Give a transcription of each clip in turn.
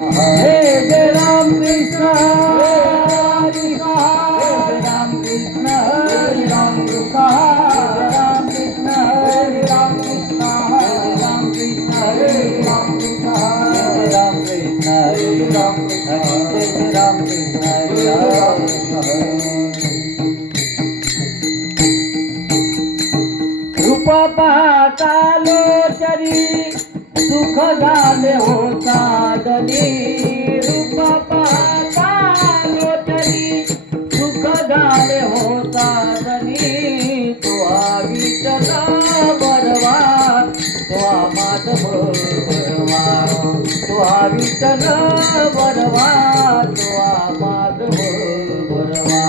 हे जय राम कृष्ण हरे राम कृष्ण हरे राम कृष्ण राम कृष्ण हरे राम कृष्ण हरे राम कृष्ण हरे राम कृष्ण हरे राम कृष्ण हरे राम कृष्ण राम कृष्ण हरे रूप पाहता लोचरी सुख झाले होता गली रूप पाहता लोचरी सुख झाले होता गली तो विठ्ठल बरवा तो माधव बरवा तो विठ्ठल बरवा तो माधव बरवा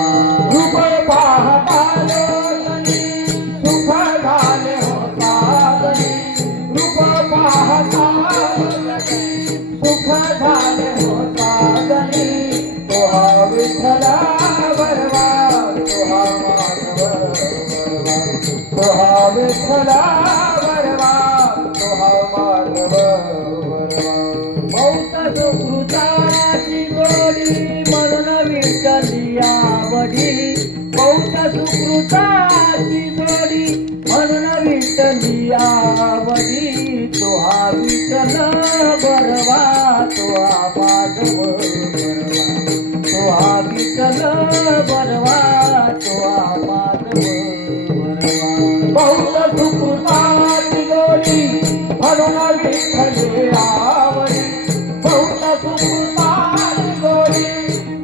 रूप पाहता लोचरी सुख झाले होता गली रूप पाहता सुख झाले होता गली तो विठ्ठला बरवा तो माधव बरवा तो विठ्ठला बरवा तो माधव बरवा बहुत सुकृताची गोडी म्हणून विठ्ठली आवडी बहुत सुकृताची गोडी म्हणून विठ्ठली आवडी तो विठ्ठल बरवा तो माधव बरवा तो विठ्ठल बरवा तो माधव बरवा बहुत सुकृताची गोडी म्हणून विठ्ठली आवडी बहुत सुकृताची गोडी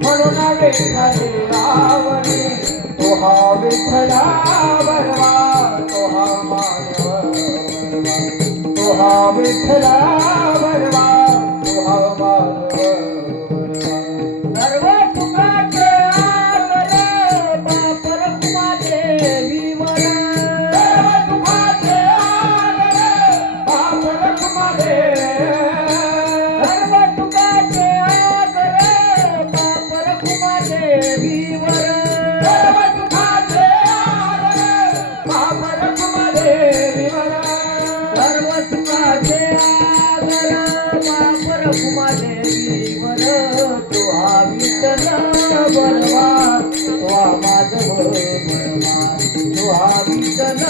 म्हणून विठ्ठली आवडी तो विठ्ठला बरवा तो माधव बरवा तो विठ्ठला बरवा तो माधव बरवा सर्व सुखाचे आगले बापर कुमारे विवर सर्व सुखाचे आगले बापर कुमारे सर्व सुखाचे आगले बापर कुमारे विवर सर्व सुखाचे आगले बापर कुमारे विवर सर्व सुखाचे आगर बापर कुमादेवी वर तो विठ्ठल बरवा तो माधव बरवा तो विठ्ठल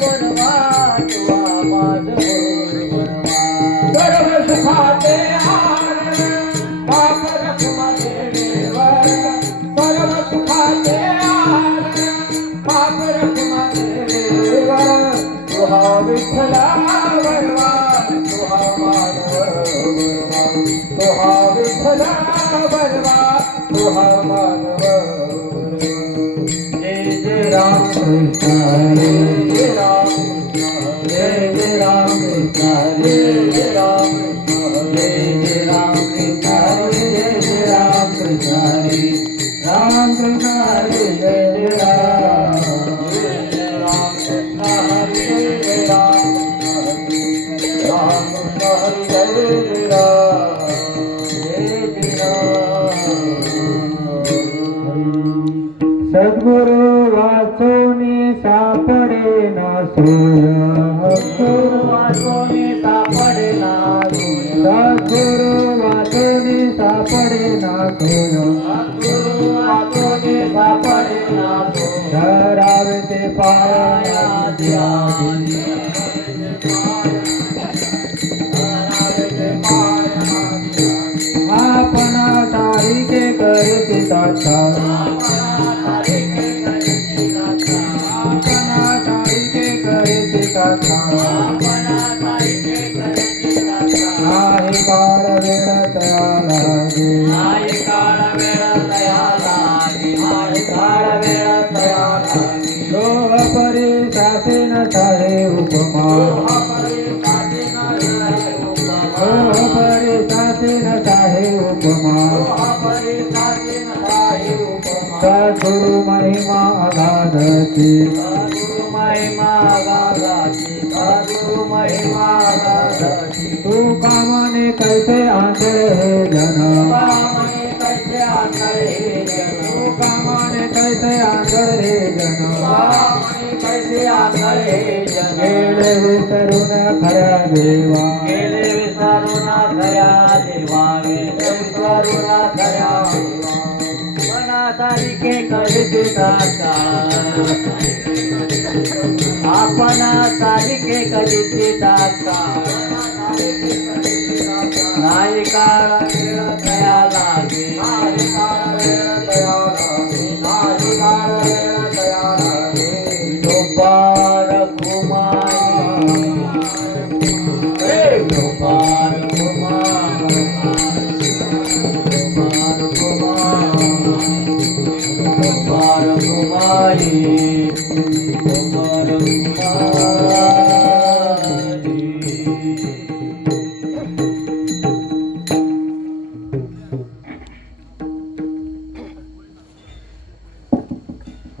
बरवा तो माधव बरवा सर्व सुखाचे आगर बापर कुमादेवी वर सर्व सुखाचे आगर बापर कुमादेवी वर तो विठ्ठला बरवा तो माधव बरवा तो विठ्ठला बरवा तो माधव बरवा जय जय राम कृष्ण हरे जय राम कृष्ण जय जय राम कृष्ण हरे जय राम कृष्ण जय जय राम कृष्ण हरे जय जय राम कृष्ण हरे राम कृष्ण हरे जय जय राम कृष्ण हरे जय राम सद्गुरु वाचोनी सापडे ना सोय सद्गुरु वाचोनी सापडे ना सोय सद्गुरु वाचोनी सापडे ना सोय सद्गुरु वाचोनी सापडे ना सोय धरावे ते पाया ध्यानी आपना तारीखे करते साचा आपना तारीखे करते साचा आहे काळ वेळ तया लागे आहे काळ वेळ तया लागे आहे काळ वेळ तया लागे लोह परी सासे न साहे उपमा न साहे उपमा सद्गुरु महिमा अगाधती सद्गुरु महिमा अगाधती सद्गुरु महिमा अगाधती तू कामने कैसे आंधळे हे जन कामने कैसे आंधळे हे जन तू कामने कैसे आंधळे हे जन कामने कैसे आंधळे हे जन गेले विसरून खऱ्या देवा गेले विसरून खऱ्या देवा करुण दया मना सारिखे करीत साकार आपणा सारिखे करीत साकार नाही काळ वेळ दया लागे नाही काळ वेळ दया लागे नाही काळ वेळ दया लागे गोपाल कुमारी गोपाल कुमारी गोपाल कुमारी गोपाल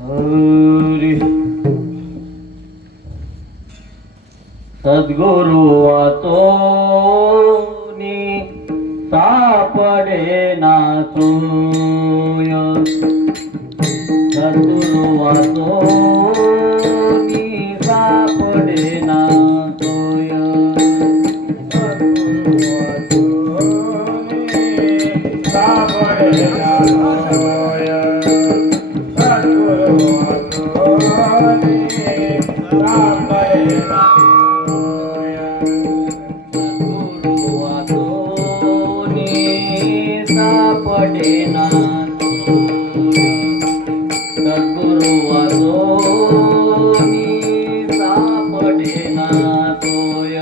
हरी सद्गुरु वाचोनी सापडे ना सोय सद्गुरु वाचोनी सापडे ना सोय सापडे ना सोय सद्गुरु वाचोनी सापडे ना पडेना सद्गुरु वाचोनी सापडेना तोय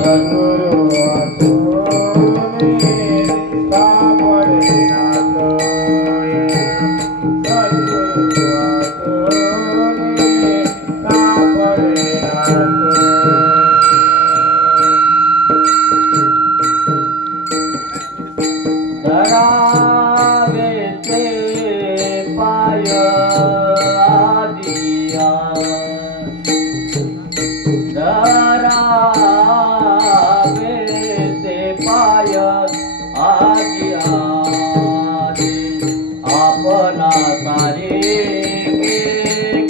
सद्गुरु वाचोनी सापडेना तोय सद्गुरु वाचोनी सापडेना धरावे ते पाय आदिया धरावे ते पाय आदिया आपला सारे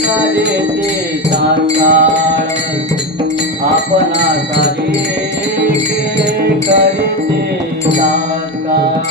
करे ते साकार आपला सारे करे ते साकार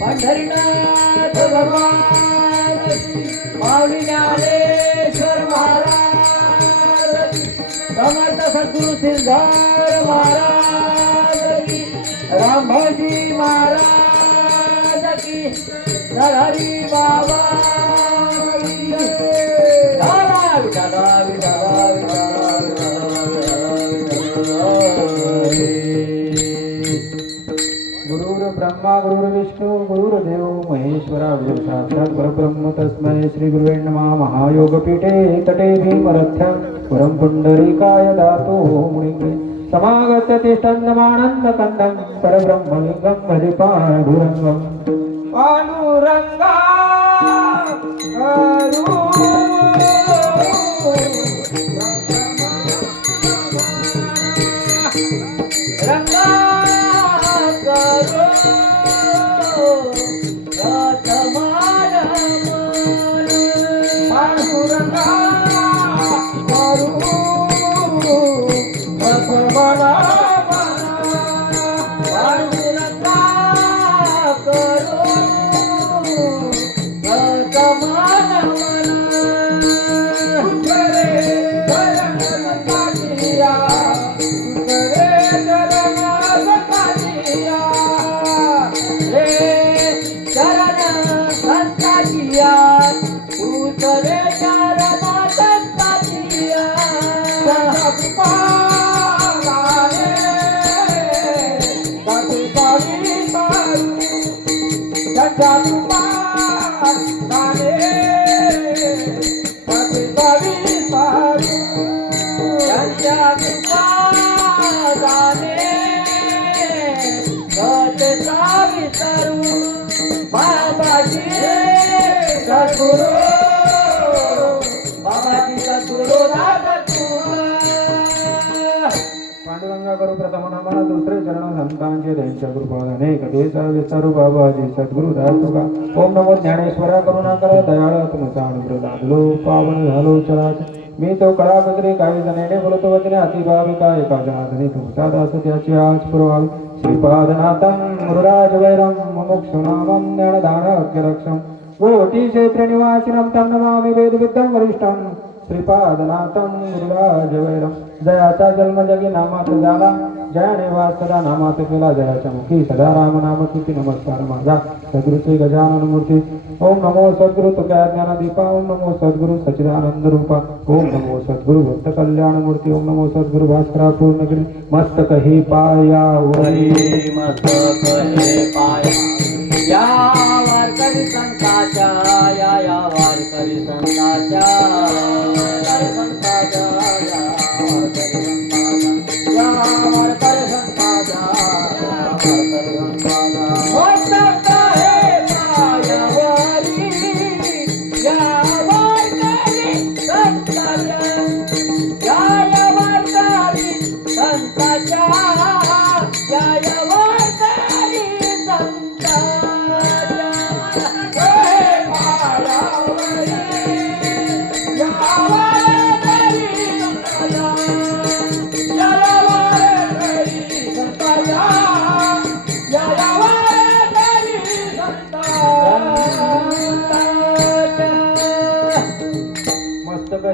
पंढरीनाथ भगवान माऊली ज्ञानेश्वर महाराज समर्थ सद्गुरु सिद्धार्थ महाराज की रामभाजी महाराज की नरहरी बाबा गुरुर् ब्रह्मा गुरुर्विष्णू गुरुर्देव महेश्वरा गुरु साक्षात् परब्रह्म तस्मै श्री गुरुवे नमः महायोगपीठे तटे भीमरथ्यां परं पुण्डरीकाय दातो मुनिगे समागत्य तिष्ठन्नमानन्दकन्दं परब्रह्मलिङ्गं भजे पाण्डुरङ्गं पाण्डुरङ्गा पांडुरंगा करू प्रथम नामा दुसरे चरण संतांचे त्यांच्या कृपाने कधीचा विचारू बाबाजी सद्गुरु दासोगा ओम नमो ज्ञानेश्वरा करुणाकर दयाळ तुमचा अनुग्रह लो पावन झालो चराच मी तो कळाकत्री काही जणांनी बोलतो वचने अतिभाविका एका जनाधनी तुमचा दास त्याची आज पुरवावी श्रीपादनाथं मुरुराज वैरं मुमुक्षुनामं ज्ञानदानक्यरक्षं गोटी क्षेत्र निवासिनं तं नमामि वेदविद्धं वरिष्ठं श्रीपादनाथं मुरुराज वैरं जयाचा जन्म जगी नामात झाला जया निवास सदा नामात केला जयाच्या मुखी सदा राम नाम कीर्ती नमस्कार माझा सद्गुरु श्री गजानन मूर्ती ओम नमो सद्गुरु तुक्या ज्ञान दीपा ओम नमो सद्गुरु सच्चिदानंद रूपा ओम नमो सद्गुरु भक्त कल्याण मूर्ती ओम नमो सद्गुरु भास्करा पूर्णगिरी मस्तक ही पाया वरी मस्तक हे पाया या वारकरी संताच्या या वारकरी संताच्या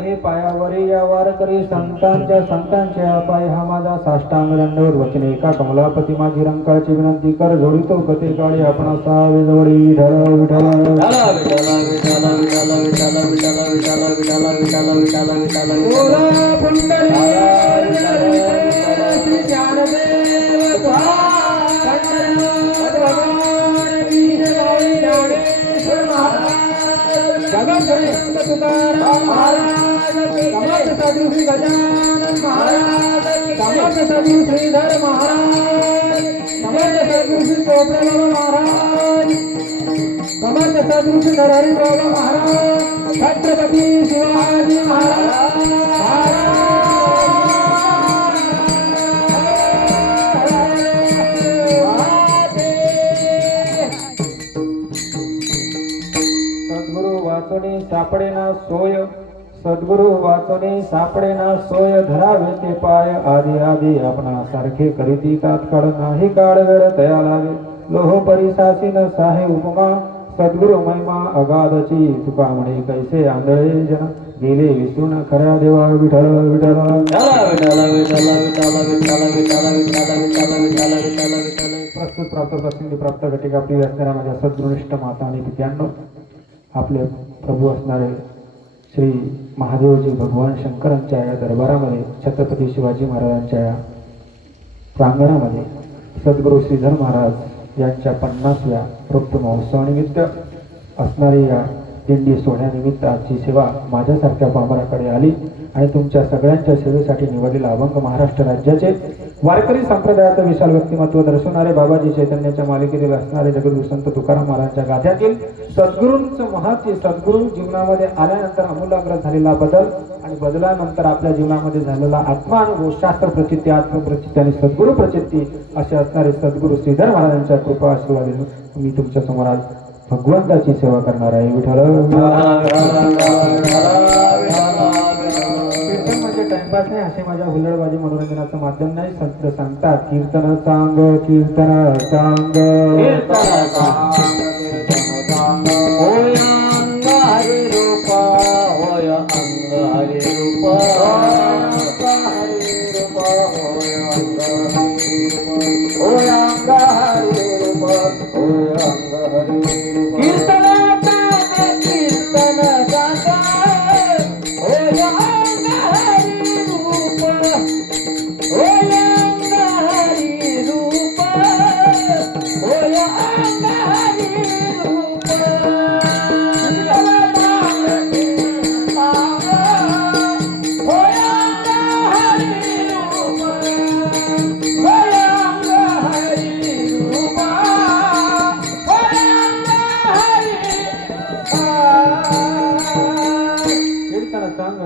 हे पायावरी या वारकरी संतांच्या पाय हा माझा साष्टांग दंडवत वचने एका कमलापती माझी रंकाची विनंती कर जोडितो कथे काळी आपण असावे जवळी ढळ विठल समर्थ सद्गुरु श्री गजानन महाराज समर्थ सद्गुरु श्रीधर महाराज समर्थ सद्गुरु श्री चोपड़े महाराज समर्थ सद्गुरु श्री नरहरी बाबा महाराज छत्रपति शिवाजी महाराज सद्गुरु वाचणे सापडे ना सोय सद्गुरु वाचने सापडे ना सोय धरावे ते पाय आधी आधी आपणा सारखे करीती तात्काळ नाही काळ वेळ तया लागे लोह परिसासी न साहे उपमा सद्गुरु महिमा अगाधची तुका म्हणे कैसे आंधळे जन गेले विसरून खऱ्या देवा विठ्ठल विठ्ठल प्रस्तुत प्राप्त प्रसंगी प्राप्त घटिका प्रिय असणाऱ्या माझ्या सद्गुरुनिष्ठ माता आणि पित्यांनो आपले प्रभू असणारे श्री महादेवजी भगवान शंकरांच्या या दरबारामध्ये छत्रपती शिवाजी महाराजांच्या या प्रांगणामध्ये सद्गुरू श्रीधर महाराज यांच्या 50व्या वृत्त महोत्सवानिमित्त असणारी या दिंडी सोहळ्यानिमित्त आजची सेवा माझ्यासारख्या पामराकडे आली आणि तुमच्या सगळ्यांच्या सेवेसाठी निवडलेला अभंग महाराष्ट्र राज्याचे वारकरी संप्रदायाचं विशाल व्यक्तिमत्व दर्शवणारे बाबाजी चैतन्याच्या मालिकेतील असणारे जगद्गुरु संत तुकाराम महाराजांच्या गाथ्यातील सद्गुरूंचं महत्त्व सद्गुरू जीवनामध्ये आल्यानंतर आमूलाग्र झालेला बदल आणि बदलानंतर आपल्या जीवनामध्ये झालेला आत्मानुभव शास्त्र प्रचिती आत्मप्रचिती आणि सद्गुरू प्रचिती असे असणारे सद्गुरू श्रीधर महाराजांच्या कृपा आशीर्वादाने मी तुमच्या समोर आज भगवंताची सेवा करणार आहे विठ्ठल कीर्तन म्हणजे टाइमपास नाही असे माझ्या हुल्लडबाजी मनोरंजनाचं माध्यम नाही संत सांगतात कीर्तन सांग कीर्तन सांग होय अंग हरि रूप होय अंग हरि रूप होय अंग हरि रूप होय अंग हरि रूप कीर्तन कीर्तन गाता होय अंग हरि रूप होय अंग हरि रूप होय अंग हरि रूप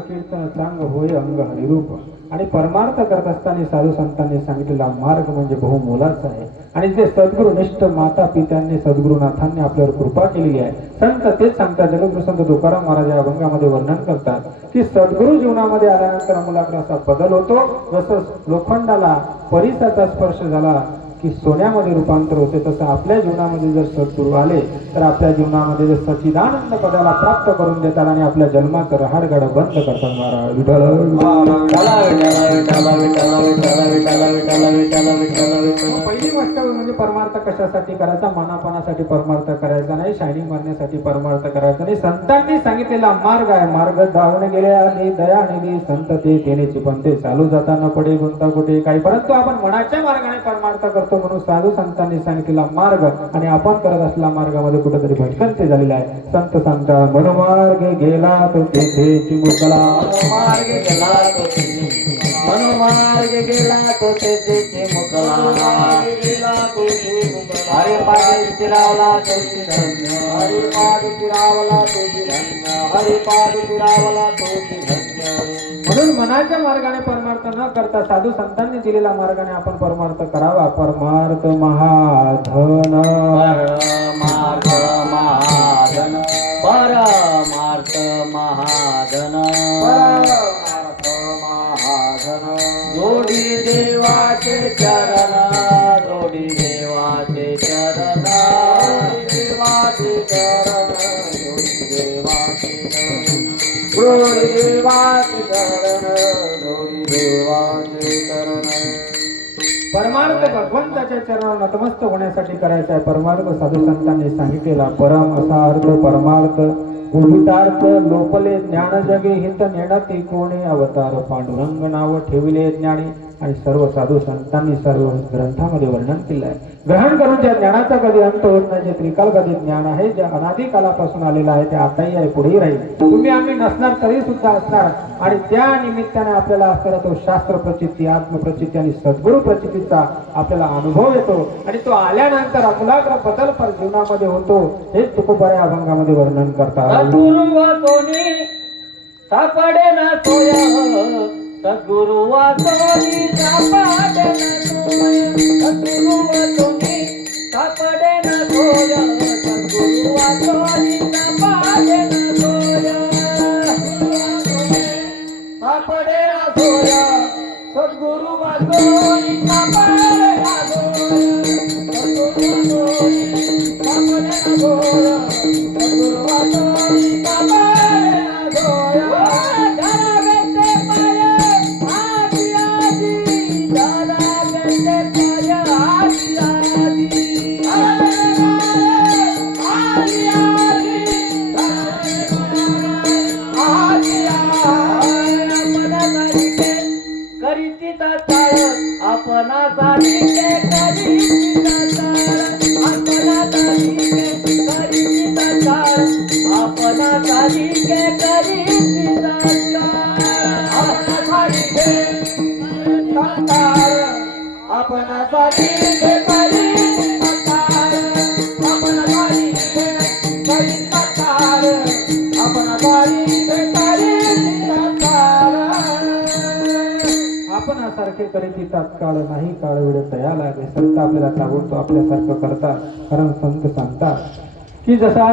कीर्तन चांग होय अंग हरिरूप आणि परमार्थ करत असताना साधू संतांनी सांगितलेला मार्ग म्हणजे बहुमोलाचा आहे आणि जे सद्गुरू निष्ठ माता पित्यांनी सद्गुरुनाथांनी आपल्यावर कृपा केलेली आहे संत तेच सांगतात जगद्गुरु संत तुकाराम महाराज या अभंगामध्ये वर्णन करतात की सद्गुरू जीवनामध्ये आल्यानंतर आमूलाग्र असा बदल होतो जसं लोखंडाला परिसाचा स्पर्श झाला की सोन्यामध्ये रूपांतर होते तसं आपल्या जीवनामध्ये जर सद्गुरू आले तर आपल्या जीवनामध्ये जर सच्चिदानंद पदाला प्राप्त करून देतात आणि आपल्या जन्माचं रहाडगाड बंद करतात महाराज विठ्ठल पहिली गोष्ट म्हणजे परमार्थ कशासाठी करायचा मनापणासाठी परमार्थ करायचा नाही शायनिंग मारण्यासाठी परमार्थ करायचा नाही संतांनी सांगितलेला मार्ग आहे मार्ग धावून गेले आणि दया निधी संत ते तेनेची पण ते चालू जाताना पडे गुंता कुठे काही परंतु आपण मनाच्या मार्गाने परमार्थ करतो म्हणून साधू संतांनी सांगितलेला मार्ग आणि आपण करत असलेल्या मार्गामध्ये कुठेतरी भटकंती झालेला आहे संत सांगतात मनोमार्ग गेला तो तेथे चिमुकला मनोमार्ग गेला तो मनोमार्ग गेला तो तेथे चिमुकला हरे पादे फिरावला तो धन्य हरे पादे फिरावला तो धन्य हरे पादे फिरावला तो धन्य म्हणून मनाच्या मार्गाने परमार्थ न करता साधू संतांनी दिलेल्या मार्गाने आपण परमार्थ करावा परमार्थ महाधन परमार्थ महाधन परमार्थ महाधन परमार्थ महाधन जोडी देवाचे चरण जोडी देवाचे चरण देवाचे चरण जोडी देवाचे चरण जोडी देवाचे चरण जोडी देवाचे चरण परमार्थ भगवंताच्या चरणावर नतमस्त होण्यासाठी करायचा आहे परमार्थ साधू संतांनी सांगितलेला परम असा अर्थ परमार्थ गुढितार्थ लोपले ज्ञान जगे हित नेणती कोणे अवतार पांडुरंग नाव ठेविले ज्ञानी आणि सर्व साधू संतांनी सर्व ग्रंथामध्ये वर्णन केलं आहे ग्रहण करून ज्या ज्ञानाचा कधी अंत होत नाही जे त्रिकाल कधी ज्ञान आहे जे अनादी कालापासून आलेलं आहे ते आताही आहे पुढेही राहील तुम्ही आम्ही नसणार तरी सुद्धा असणार आणि त्या निमित्ताने आपल्याला असणारा तो शास्त्र प्रचिती आत्मप्रचिती आणि सद्गुरू प्रचितीचा आपल्याला अनुभव येतो आणि तो आल्यानंतर आमूलाग्र बदल पर जीवनामध्ये होतो हेच तुकोबाऱ्या अभंगामध्ये वर्णन करतात सद्गुरु कोणी सापडे ना सोया सद्गुरु वाचोनी सापडे ना सोया सद्गुरु वाचोनी सापडे ना सोया सद्गुरु वाचोनी सापडे ना सोया आपणासारखे करीती तात्काळ नाही काळ वेळ तया लागे. संत आपल्याला ताबडतोब आपल्यासारखं करतात. कारण संत सांगतात की जसा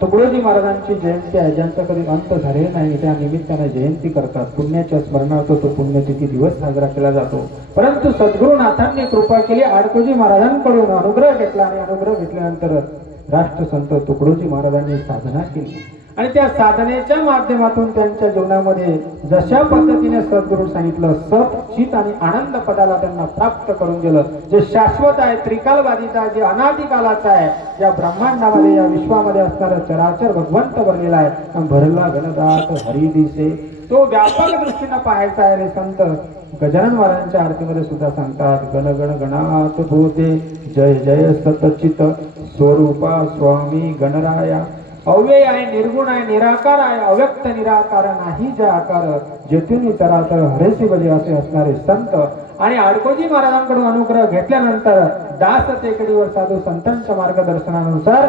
तुकडोजी महाराजांची जयंती आहे, ज्यांचा कधी अंत झाले नाही, त्या निमित्ताने जयंती करतात. पुण्याच्या स्मरणार्थ तो पुण्यतिथी दिवस साजरा केला जातो. परंतु सद्गुरुनाथांनी कृपा केली, आडकोजी महाराजांकडून अनुग्रह घेतला आणि अनुग्रह घेतल्यानंतर राष्ट्रसंत तुकडोजी महाराजांनी साधना केली आणि त्या साधनेच्या माध्यमातून त्यांच्या जीवनामध्ये जशा पद्धतीने सद्गुरू सांगितलं, सत चित आणि आनंद पदाला त्यांना प्राप्त करून दिलं. जे शाश्वत आहे, त्रिकालवादीचा, जे अनादिकालाचा आहे, या ब्रह्मांडामध्ये या विश्वामध्ये असणारा चराचर भगवंत भरलेला आहे. भरला गणदात हरी दिसे, तो व्यापक दृष्टीनं पाहायचा आहे. आणि संत गजानन महाराजांच्या आरतीमध्ये सुद्धा सांगतात, गण गण गणात भूते जय जय सतचित स्वरूपा स्वामी गणराया. अव्यय आहे, निर्गुण आहे, निराकार आहे, अव्यक्त निराकार नाही जे आकार, जेथून चराचर हरेसी बजे असे असणारे संत. आणि आडकोजी महाराजांकडून अनुग्रह घेतल्यानंतर दास टेकडीवर साधू संतांच्या मार्गदर्शनानुसार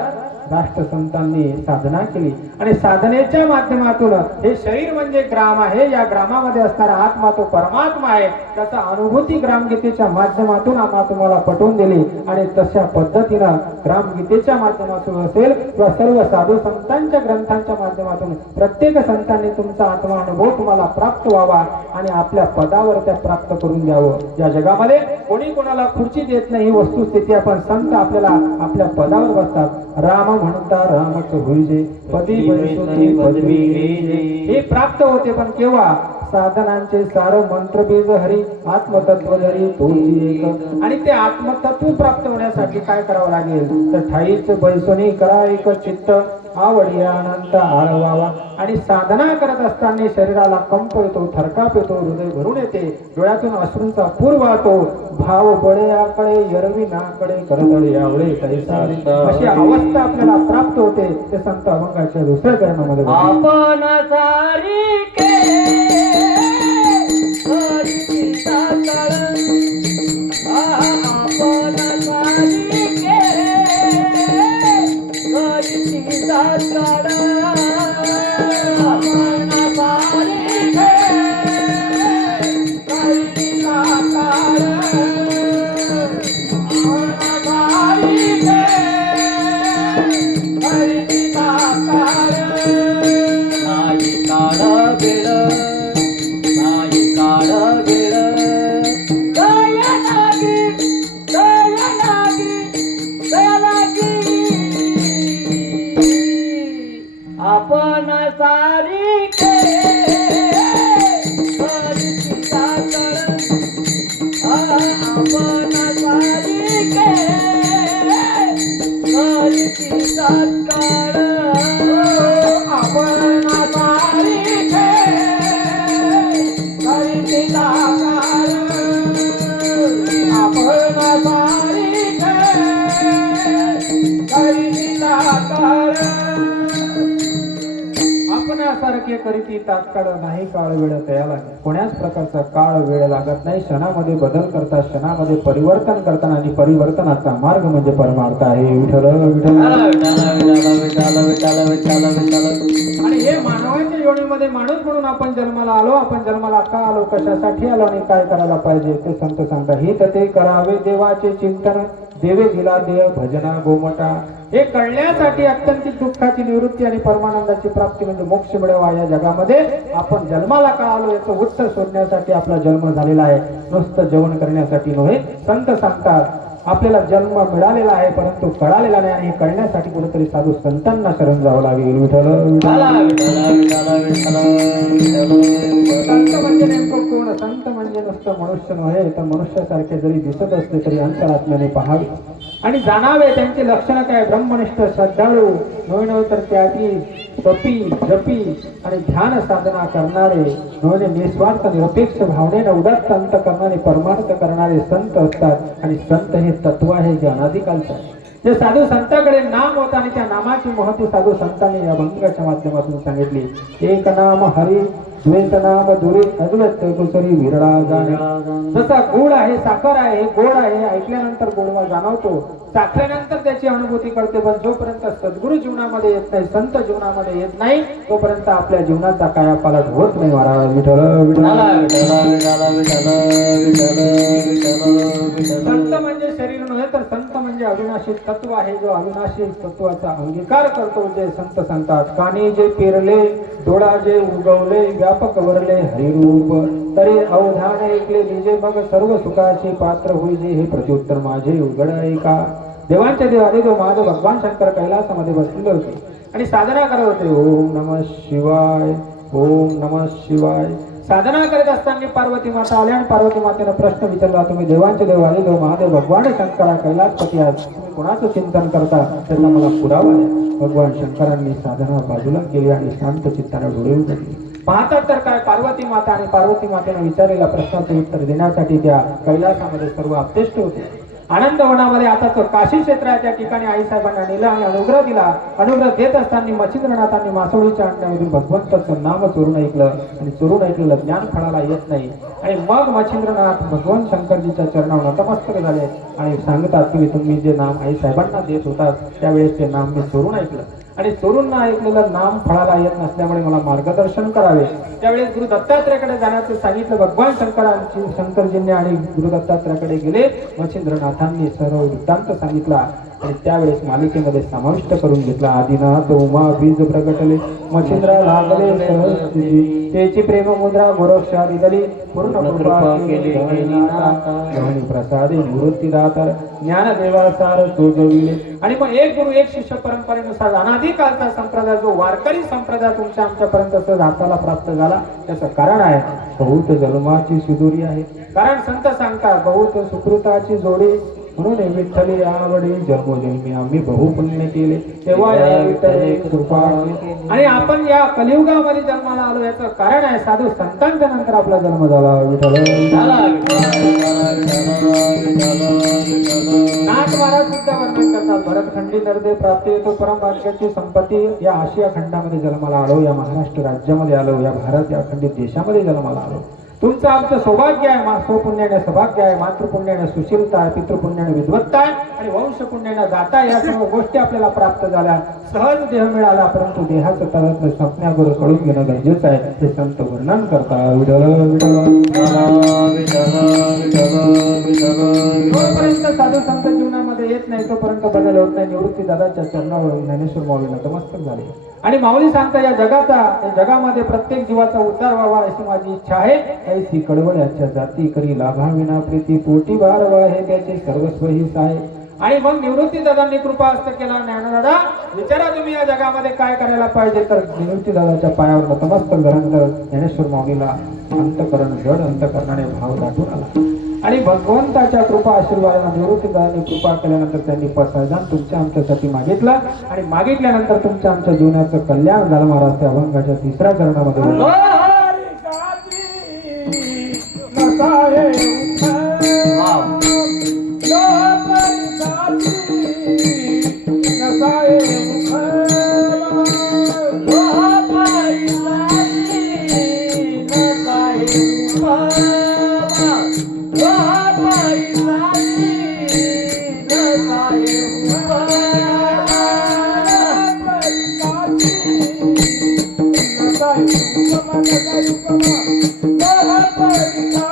राष्ट्रसंतांनी साधना केली आणि साधनेच्या माध्यमातून हे शरीर म्हणजे ग्राम आहे, या ग्रामामध्ये असणारा आत्मा तो परमात्मा आहे, त्याचा अनुभूती ग्रामगीतेच्या माध्यमातून आम्हा तुम्हाला पटवून दिली. आणि तशा पद्धतीनं ग्रामगीतेच्या माध्यमातून असेल किंवा सर्व साधू संतांच्या ग्रंथांच्या माध्यमातून प्रत्येक संतांनी तुमचा आत्मा अनुभव तुम्हाला प्राप्त व्हावा आणि आपल्या पदावर त्या प्राप्त करून द्यावं. या जगामध्ये कोणी कोणाला खुर्ची देत नाही, ही वस्तुस्थिती आपण संत आपल्याला आपल्या पदावर बसतात. राम म्हणता रामच होईजे, पदी बळी पदवी घेईजे. हे प्राप्त होते, पण केव्हा? साधनांचे सार मंत्रबीज हरी आत्मतत्व जरी तोची एक. आणि ते आत्मतत्व प्राप्त होण्यासाठी काय करावं लागेल तर ठाईच बैसोनी करा एक चित्त, आवडी अनंत आळवावा. आणि साधना करत असताना शरीराला कंप येतो, थरकाप येतो, हृदय भरून येते, डोळ्यातून अश्रूंचा पूर वाहतो, भाव बळे आकडे यरवी नाकडे करदळे आवळे तैसा. अशी अवस्था आपल्याला प्राप्त होते. ते संत अभंगाच्या दुसऱ्या चरणामध्ये आपण सारी के हरी साकळ, आपण सारी के हरी साकळ, आपण सारी के हरी साकळ, आपण सारी के हरी साकळ. नाही काळ वेळ, नाही काळ वेळ, दया लागी, दया लागी, दया लागी. आपण सारी के हरी साकळ, आपण सारी के हरी साकळ, आपण सारी के हरी साकळ, आपण सारी के हरी साकळ. आपणासारखे करीती तात्काळ नाही काळ वेळ तया लागे. कोण्याच प्रकारचा काळ वेळ लागत नाही. क्षणामध्ये बदल करता, क्षणामध्ये परिवर्तन करताना, आणि परिवर्तनाचा मार्ग म्हणजे परमार्थ आहे. विठ्ठल विठ्ठल. आणि हे मानवाच्या योनीमध्ये माणूस म्हणून आपण जन्माला आलो. आपण जन्माला का आलो, कशासाठी आलो आणि काय करायला पाहिजे ते संत सांगतात. हित ते करावे देवाचे चिंतन, देवे दिला देव भजना गोमटा. हे कळण्यासाठी अत्यंत दुःखाची निवृत्ती आणि परमानंदाची प्राप्ती म्हणजे मोक्ष मिळवा या जगामध्ये आपण जन्माला का आलो याचं उत्तर शोधण्यासाठी आपला जन्म झालेला आहे. नुसतं जेवण करण्यासाठी नव्हे. संत सांगतात आपल्याला जन्म मिळालेला आहे परंतु कळालेला नाही आणि हे कळण्यासाठी कुठेतरी साधू संतांना शरण जावं लागेल. विठ्ठल संत म्हणजे नेमकं कोण? संत म्हणजे नुसतं मनुष्य नव्हे तर मनुष्यासारखे जरी दिसत असले तरी अंतरात्म्याने पहावे आणि जाणावे त्यांचे लक्षण काय. ब्रह्मनिष्ठ श्रद्धाळू नव्हे तर त्याची तपी जपी आणि ध्यान साधना करणारे नव्हे निस्वार्थ निरपेक्ष भावनेने उदात्त अंत करणारे परमार्थ करणारे संत असतात. आणि संत हे तत्व आहे जे अनादिकालचं आहे. जे साधू संतांकडे नाम होतं आणि त्या नामाची महती साधू संतांनी या भंगाच्या माध्यमातून सांगितली. एक नाम हरी द्वैत नाम दुरे अद्वैत कुसरी विरळा जाणे. जसा गोड आहे साखर आहे गोड आहे ऐकल्यानंतर गोडवा जाणवतो चाखल्यानंतर त्याची अनुभूती कळते. पण जोपर्यंत सद्गुरु जीवनामध्ये येत नाही संत जीवनामध्ये येत नाही तोपर्यंत आपल्या जीवनाचा कायापालट होत नाही. महाराज विठ्ठल संत म्हणजे शरीर नव्हे तर संत म्हणजे अविनाशी तत्व आहे. जो अविनाशी तत्वाचा अंगीकार करतो जे संत सांगतात. कानी जे पेरले डोळा जे उगवले व्यापक वरले हरिरूप तरी अवधान ऐकले निजे मग सर्व सुखाचे पात्र होईजे. हे प्रत्युत्तर माझे उघड ऐका. देवांच्या देवाने जो महादेव भगवान शंकर कैलासामध्ये बसलेले होते आणि साधना करत होते. ओम नमः शिवाय ओम नमः शिवाय साधना करत असताना पार्वती माता आल्या आणि पार्वती मातेने प्रश्न विचारला तुम्ही देवांचे देव आले जो महादेव भगवान शंकरा कैलासपती आहात तुम्ही कोणाचं चिंतन करता त्याचा मला पुरावा आहे. भगवान शंकरांनी साधना बाजूला केली आणि शांत चित्ताने डोळे उघडले. पाहतात तर काय पार्वती माता आणि पार्वती मातेने विचारलेल्या प्रश्नाचे उत्तर देण्यासाठी त्या कैलासामध्ये सर्व आपतेष्ट होते. आनंदवनामध्ये आता तो काशी क्षेत्र आहे त्या ठिकाणी आईसाहेबांना नेला आणि अनुग्रह दिला. अनुग्रह देत असताना मच्छिंद्रनाथांनी मासोळीच्या अंड्यामधून भगवंताचं नाम चोरून ऐकलं आणि चोरून ऐकलेलं ज्ञान फळाला येत नाही. आणि मग मच्छिंद्रनाथ भगवान शंकरजीच्या चरणावर नतमस्तक झाले आणि सांगतात की तुम्ही जे नाम आईसाहेबांना देत होतात त्यावेळेस ते नाम मी चोरून ऐकलं आणि चोरून न ऐकलेलं नाम फळाला येत नसल्यामुळे मला मार्गदर्शन करावे. त्यावेळेस गुरु दत्तात्रयाकडे जाण्याचं सांगितलं भगवान शंकरजींनी आणि गुरु दत्तात्रयाकडे गेले. मच्छिंद्रनाथांनी सर्व वृत्तांत सांगितला आणि त्यावेळेस मालिकेमध्ये समाविष्ट करून घेतला. आदिनाथ उमा बीज प्रगटले मच्छिंद्र लागले सहस्ती त्याची प्रेम मुद्रा गोरक्षा दिली पूर्ण कृपा केली प्रसादे निवृत्ती दाता ज्ञान देवासार सोजविले. आणि मग एक गुरु एक शिष्य परंपरेनुसार अनादिकालचा संप्रदाय जो वारकरी संप्रदाय तुमच्या आमच्यापर्यंत सहज हाताला प्राप्त झाला त्याचं कारण आहे बहुत जन्माची सुदुरी आहे. कारण संत सांगतात बहुत सुकृताची जोडी म्हणून विठ्ठली आवडी जन्मोजन्मी आम्ही बहुपुण्य केले तेव्हा या विठ्ठली कृपा. आणि आपण या कलियुगामध्ये जन्माला आलो याचं कारण आहे साधू संतांच्या नंतर आपला जन्म झाला. विठ्ठल नाथ महाराज सुद्धा वर्णन करतात भरतखंडी नरदे प्राप्ती येतो परम भाग्याची संपत्ती या आशिया खंडामध्ये जन्माला आलो या महाराष्ट्र राज्यामध्ये आलो या भारत या खंडित देशामध्ये जन्माला आलो. तुमचं आमचं सौभाग्य आहे. स्वपुण्याने सौभाग्य आहे मातृपुण्याने सुशीलता आहे पितृपुण्याने विद्वत्ता आहे आणि वंशपुण्याने दाता या सर्व गोष्टी आपल्याला प्राप्त झाल्या. सहज देह मिळाला परंतु देहाचं तळतलं स्वप्नावर कळून घेणं गरजेचं आहे हे संत वर्णन करतात. जोपर्यंत साधू संत जीवनामध्ये येत नाही तोपर्यंत बदल होत नाही. निवृत्ती दादाच्या चरणावर ज्ञानेश्वर माऊलींना नतमस्तक झाले आणि माऊली सांगता या जगामध्ये प्रत्येक जीवाचा उद्धार व्हावा अशी माझी इच्छा आहे. ऐसी कडवळ्याच्या जाती करी लाभाविना प्रीती पोटी बारवळ हे त्याचे सर्वस्व हिस आहे. आणि मग निवृत्ती दादांनी कृपा हस्त केला. ज्ञानदादा विचारा तुम्ही या जगामध्ये काय करायला पाहिजे तर निवृत्ती दादाच्या पायावर नतमस्तक झाल्यानंतर ज्ञानेश्वर माऊलीला अंतकरण जड अंतकरणाने भाव दाटून आला आणि भगवंताच्या कृपा आशीर्वादाने निवृत्ती दादांनी कृपा केल्यानंतर त्यांनी पसायदान तुमच्या आमच्यासाठी मागितला आणि मागितल्यानंतर तुमच्या आमच्या जीवनाचं कल्याण झालं. महाराज त्या अभंगाच्या तिसऱ्या चरणामध्ये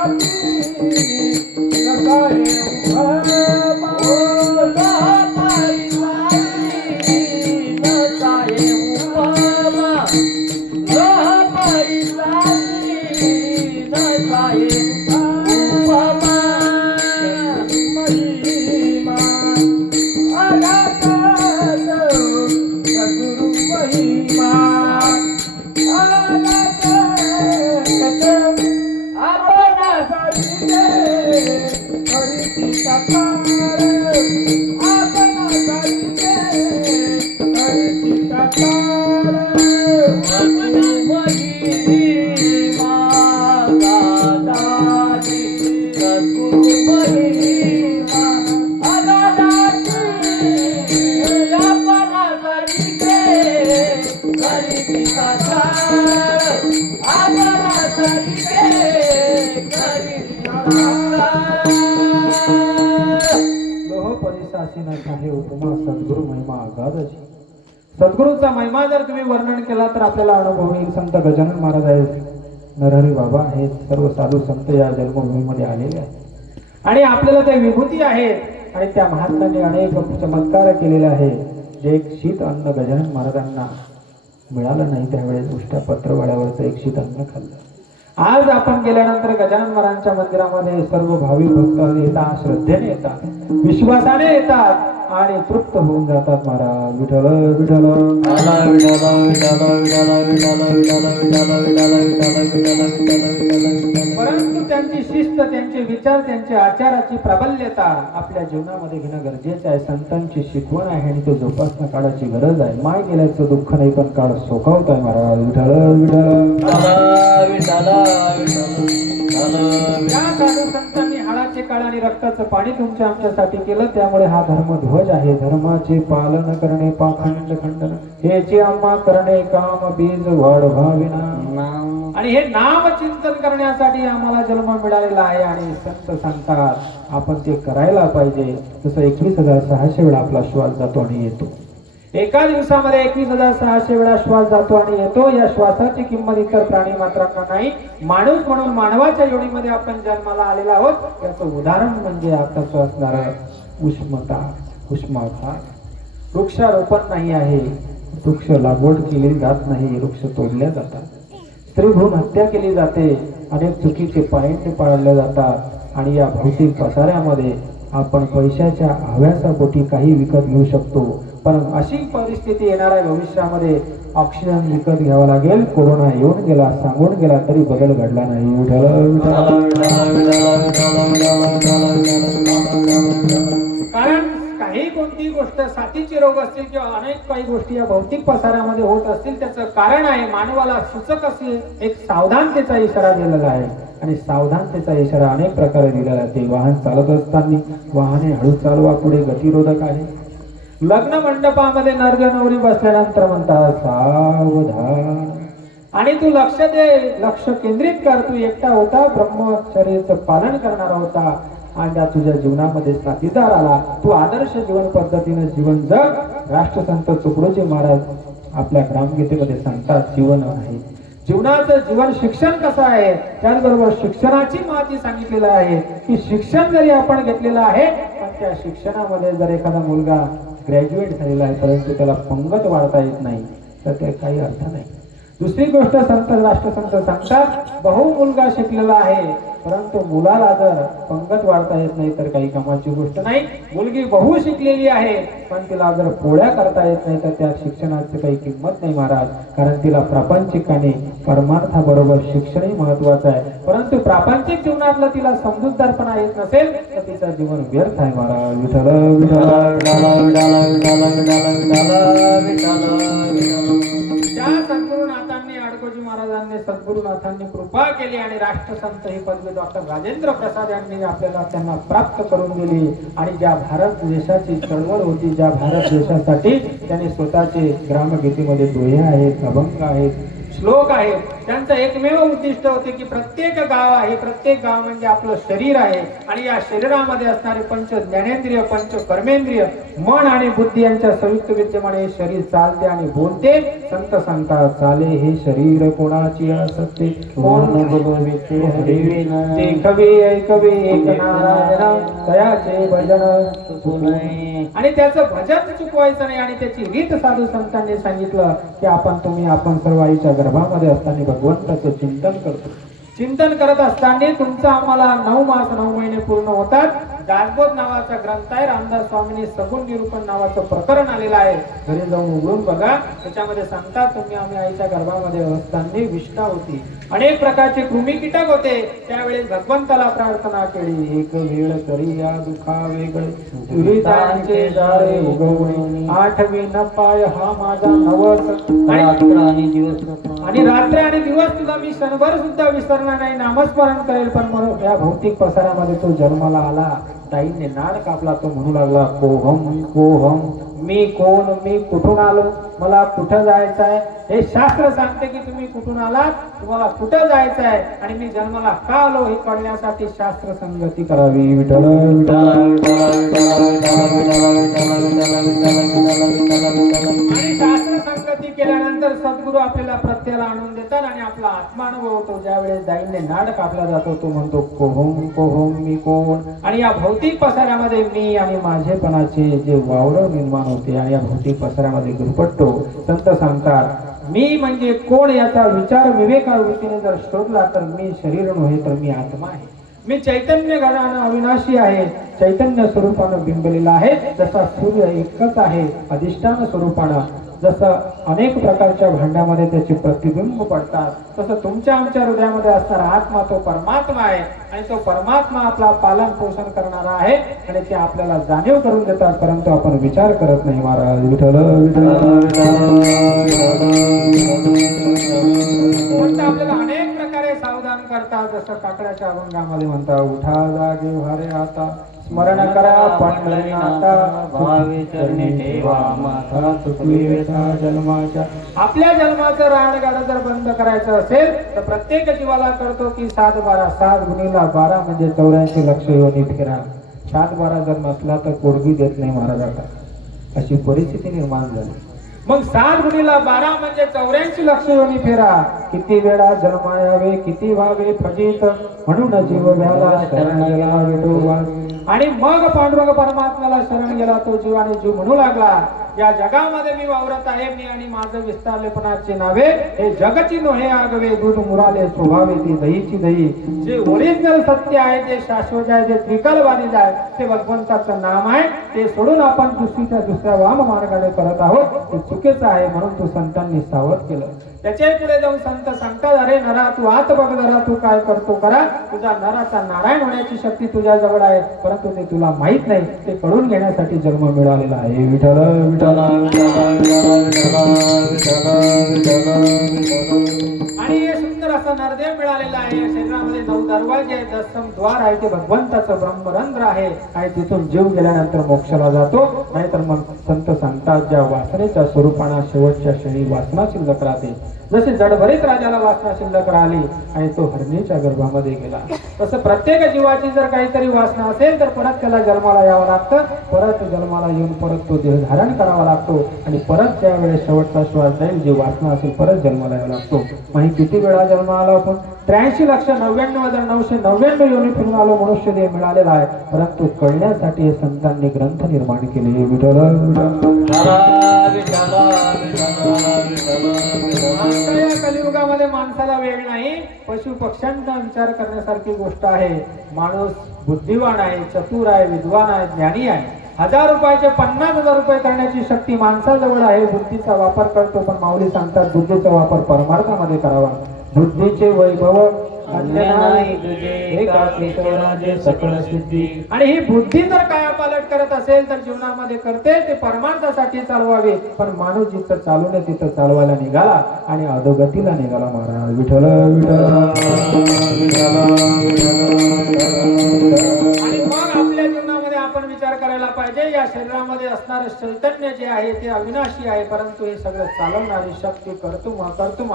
Thank you. सद्गुरु महिमा अगाधची. सद्गुरूचा महिमा जर तुम्ही वर्णन केला तर आपल्याला अनुभव येईल. संत गजानन महाराज आहेत, नरहरी बाबा आहेत, सर्व साधू संत या जन्मभूमीमध्ये आलेले आहेत आणि आपल्याला त्या विभूती आहेत आणि त्या महात्म्यांनी अनेक चमत्कार केलेले आहे. जे एक शीत अन्न गजानन महाराजांना मिळालं नाही त्यावेळेस उष्ट्या पत्रवाड्यावरचं एक शीत अन्न खाल्लं. आज आपण गेल्यानंतर गजानन महाराजांच्या मंदिरामध्ये सर्व भाविक भक्त येतात, श्रद्धेने येतात, विश्वासाने येतात आणि तृप्त होऊन जातात. महाराज विठ्ठल विठ्ठल परंतु त्यांची शिस्त, त्यांचे विचार, त्यांच्या आचाराची प्राबल्यता आपल्या जीवनामध्ये घेणं गरजेचं आहे. संतांची शिकवण आहे आणि तो जोपासना काळाची गरज आहे. माय गेल्याचं दुःख नाही पण काळ सोकावत आहे. महाराज विठ्ठल विठ्ठल या साधू संतांनी हाडाचे काळ आणि रक्ताचं पाणी तुमच्या आमच्यासाठी केलं. त्यामुळे हा धर्मध्वज आहे. धर्माचे पालन करणे पाखंड खंडन हेचे आम्हा करणे काम बीज वाढ भाविना. आणि हे नाम चिंतन करण्यासाठी आम्हाला जन्म मिळालेला आहे आणि संत सांगतात आपण ते करायला पाहिजे. तसं 21,600 वेळा आपला श्वास जातो आणि येतो. एका दिवसामध्ये 21,600 वेळा श्वास जातो आणि येतो. या श्वासाची किंमत इतर प्राणी मात्रांना नाही. माणूस म्हणून मानवाच्या जोडीमध्ये आपण जन्माला आलेला आहोत. याचं उदाहरण म्हणजे आताच असणार उष्मता, उष्माघात. वृक्षारोपण नाही आहे, वृक्ष लागवड केली जात नाही, वृक्ष तोडल्या जातात. स्त्री भ्रूण हत्या केली जाते, अनेक चुकीचे पॉइंट पाळले जातात आणि या भौतिक पसाऱ्यामध्ये आपण पैशाच्या हव्यासापोटी काही विकत घेऊ शकतो. पण अशी परिस्थिती येणार आहे भविष्यामध्ये ऑक्सिजन विकत घ्यावा लागेल. कोरोना येऊन गेला, सांगून गेला तरी बदल घडला नाही. कारण काही कोणती गोष्ट साथीचे रोग असतील किंवा अनेक काही गोष्टी या भौतिक पसाऱ्यामध्ये होत असतील त्याचं कारण आहे मानवाला सूचक असे एक सावधानतेचा इशारा दिलेला आहे. आणि सावधानतेचा इशारा अनेक प्रकारे दिलेला आहे. ते वाहन चालत असताना वाहने हळू चालवा, पुढे गतिरोधक आहे. लग्न मंडपामध्ये नर नवरी बसल्यानंतर म्हणतात सावधान. आणि तू लक्ष दे, लक्ष केंद्रित कर. तू एकटा होता, ब्रह्मचर्याचं पालन करणारा होता आणि त्या तुझ्या जीवनामध्ये साथीदार आला. तू आदर्श जीवन पद्धतीने जीवन जग. राष्ट्रसंत तुकडोजी महाराज आपल्या ग्रामगीतेमध्ये सांगतात जीवन आहे, जीवनाचं जीवन शिक्षण कसं आहे. त्याचबरोबर शिक्षणाची माहिती सांगितलेलं आहे की शिक्षण जरी आपण घेतलेलं आहे पण त्या शिक्षणामध्ये जर एखादा मुलगा ग्रॅज्युएट झालेला आहे परंतु त्याला पंगत वाढता येत नाही तर ते काही अर्थ नाही. दुसरी गोष्ट संत राष्ट्रसंत सांगतात बहु मुलगा शिकलेला आहे परंतु मुलाला जर पंगत वाढता येत नाही तर काही कामाची गोष्ट नाही. मुलगी बहु शिकलेली आहे पण तिला जर पोळ्या करता येत नाही तर त्या शिक्षणाची काही किंमत नाही महाराज. कारण तिला प्रापंचिक आणि परमार्थाबरोबर शिक्षणही महत्वाचं आहे. परंतु प्रापंचिक जीवनातलं तिला समजूतदारपणा येत नसेल तर तिचं जीवन व्यर्थ आहे महाराज. विठ्ठल ज्या सद्गुरुनाथांनी अडकोजी महाराजांनी सद्गुरुनाथांनी कृपा केली आणि राष्ट्रसंत ही पदवी डॉक्टर राजेंद्र प्रसाद यांनी आपल्याला त्यांना प्राप्त करून दिली. आणि ज्या भारत देशाची चळवळ होती, ज्या भारत देशासाठी त्यांनी स्वतःचे ग्रामगीतेमध्ये दोहे आहेत, अभंग आहेत, श्लोक आहेत. त्यांचं एकमेव उद्दिष्ट होते की प्रत्येक गाव आहे, प्रत्येक गाव म्हणजे आपलं शरीर आहे आणि या शरीरामध्ये असणारे पंच ज्ञानेंद्रिय, पंच कर्मेंद्रिय, मन आणि बुद्धी यांच्या संयुक्त विद्यमाने शरीर चालते आणि बोलते. संत सांगतात चाले हे शरीर कोणाची असते, कोण ऐकवे ऐकवे एक नारायण तयाचे भजन. आणि त्याचं भजन चुकवायचं नाही. आणि त्याची रीत साधू संतांनी सांगितलं की आपण सर्व आईच्या गर्भामध्ये असताना भगवंताचं चिंतन करतो. चिंतन करत असताना तुमचं आम्हाला 9 मास 9 महिने पूर्ण होतात. दासबोध नावाचा ग्रंथ आहे, रामदास स्वामींनी सगुण निरूपण नावाचं प्रकरण आलेलं आहे. घरी जाऊन उघडून बघा. त्याच्यामध्ये सांगतात तुम्ही आम्ही आईच्या गर्भामध्ये असताना विष्ठा होती, अनेक प्रकारचे कृमी कीटक होते त्यावेळेस भगवंताला प्रार्थना केली एक वेळ तरी या दुखा वेगळे दुरितांचे जाळे उगवणे आठवी न पाय हा माझा नवस रात्र आणि दिवस आणि रात्र आणि दिवस तुला मी क्षणभर सुद्धा विसरणार नाही नामस्मरण करेल पण म्हणून या भौतिक पसारामध्ये तो जन्माला आला ताईने नाड कापला तो म्हणू लागला कोहम कोहम मी कोण मी कुठून आलो मला कुठं जायचं आहे हे शास्त्र सांगते की तुम्ही कुठून आलात तुम्हाला कुठं जायचं आहे आणि मी जन्माला का आलो हे कळण्यासाठी शास्त्र संगती करावी विठ्ठल आणि शास्त्र संगती केल्यानंतर सद्गुरू आपल्याला प्रत्ययाला आणून देतात आणि आपला आत्मानुभव होतो ज्यावेळेस दाईने नाड कापला जातो तो म्हणतो कोहम कोहम मी कोण आणि या भौतिक पसाऱ्यामध्ये मी आणि माझेपणाचे जे वावरव निर्माण होते आणि या भौतिक पसाऱ्यामध्ये गुरपटतो संत सांगतात मी म्हणजे कोण याचा विचार विवेकावृत्तीने जर शोधला तर मी शरीर नव्हे तर मी आत्मा आहे मी चैतन्य घरानं अविनाशी आहे चैतन्य स्वरूपानं बिंबलेला आहे जसा सूर्य एकच आहे अधिष्ठान स्वरूपानं जसं अनेक प्रकारच्या भांड्यामध्ये त्याचे प्रतिबिंब पडतात तसं तुमच्या आमच्या हृदयामध्ये असणारा आत्मा तो परमात्मा आहे आणि तो परमात्मा आपला पालन पोषण करणारा आहे आणि ते आपल्याला जाणीव करून देतात परंतु आपण विचार करत नाही महाराज विठ्ठल आपल्याला अनेक प्रकारे सावधान करतात जसं काकड्याच्या अभंगामध्ये म्हणतात उठा जागे भारे आता स्मरण करा पंढरीनाथा भावे चरणी ठेवा माथा चुकवी व्यथा जन्माच्या आपल्या जन्माचं राहणगाडं जर बंद करायचं असेल तर प्रत्येक जीवाला करतो की 7-12 7 गुणीला 12 म्हणजे 84 लक्ष योनी फेरा 7-12 जर नसला तर पोरगी देत नाही महाराजाचा अशी परिस्थिती निर्माण झाली मग 7 गुणीला 12 म्हणजे 84 लक्ष योनी फेरा किती वेळा जन्मायावे किती व्हावे फजित म्हणून जीव व्याला शरण गेला विठोबा आणि मग पांडुरंग परमात्म्याला शरण गेला तो जीव आणि जीव म्हणू लागला या जगामध्ये मी वावरत आहे मी आणि माझं विस्तारलेपणाचे नावे हे जगची नोहे आगवे दूध मुराले स्वभावे ती दहीची दही जे ओरिजिनल सत्य आहे जे शाश्वत आहे जे त्रिकालवाणी आहे ते भगवंताचं नाम आहे ते सोडून आपण दुसऱ्या वाम मार्गाने करत आहोत ते चुकीचं आहे म्हणून तू संतांनी सावध केलं त्याच्या पुढे जाऊन संत सांगतात अरे नरा तू आत बघ नरा तू काय करतो करा तुझा नराचा नारायण होण्याची शक्ती तुझ्या जवळ आहे परंतु ते तुला माहित नाही ते कळून घेण्यासाठी जन्म मिळालेला आहे विठ्ठल विठ्ठल आणि हे सुंदर असा नरदेव मिळालेला आहे या शरीरामध्ये 9 दरवाजे आहेत 10 द्वार आहे ते भगवंताचं ब्रह्मरंध्र आहे आणि तिथून जीव गेल्यानंतर मोक्षाला जातो नाहीतर मग संत सांगतात ज्या वासनेच्या स्वरूपाने शेवटच्या क्षणी वासना शिल्लक राहते जसे जडभरीत राजाला वासना शिल्लक राहिली आणि तो हरणीच्या गर्भामध्ये गेला तसं प्रत्येक जीवाची जर काहीतरी वासना असेल तर परत त्याला जन्माला यावं लागतं परत जन्माला येऊन परत तो देह धारण करावा लागतो आणि परत ज्या वेळेस शेवटचा श्वास जाईल जी वासना असेल परत जन्माला यावं लागतो मग किती वेळा जन्म आला आपण 83,99,999 योनी फिरून आलो मनुष्य देह मिळालेला आहे परंतु कळण्यासाठी हे संतांनी ग्रंथ निर्माण केले विठ्ठल कलियुगामध्ये माणसाला वेळ नाही पशु पक्ष्यांचा विचार करण्यासारखी गोष्ट आहे माणूस बुद्धिवान आहे चतुर आहे विद्वान आहे ज्ञानी आहे 1000 रुपयाचे 50,000 रुपये करण्याची शक्ती माणसाजवळ आहे बुद्धीचा वापर करतो पण माऊली सांगतात बुद्धीचा वापर परमार्थामध्ये करावा बुद्धीचे वैभव सकळ सिद्धी आणि ही बुद्धी जर कायापालट करत असेल तर जीवनामध्ये करते ते परमार्थासाठी चालवावे पण माणूस जिथं चालू नये तिथं चालवायला निघाला आणि अधोगतीला निघाला महाराज विठ्ठल आणि मग आपल्या जीवनामध्ये आपण विचार करायला पाहिजे या शरीरामध्ये असणारं चैतन्य जे आहे ते अविनाशी आहे परंतु हे सगळं चालवणारी शक्ती कर्तुम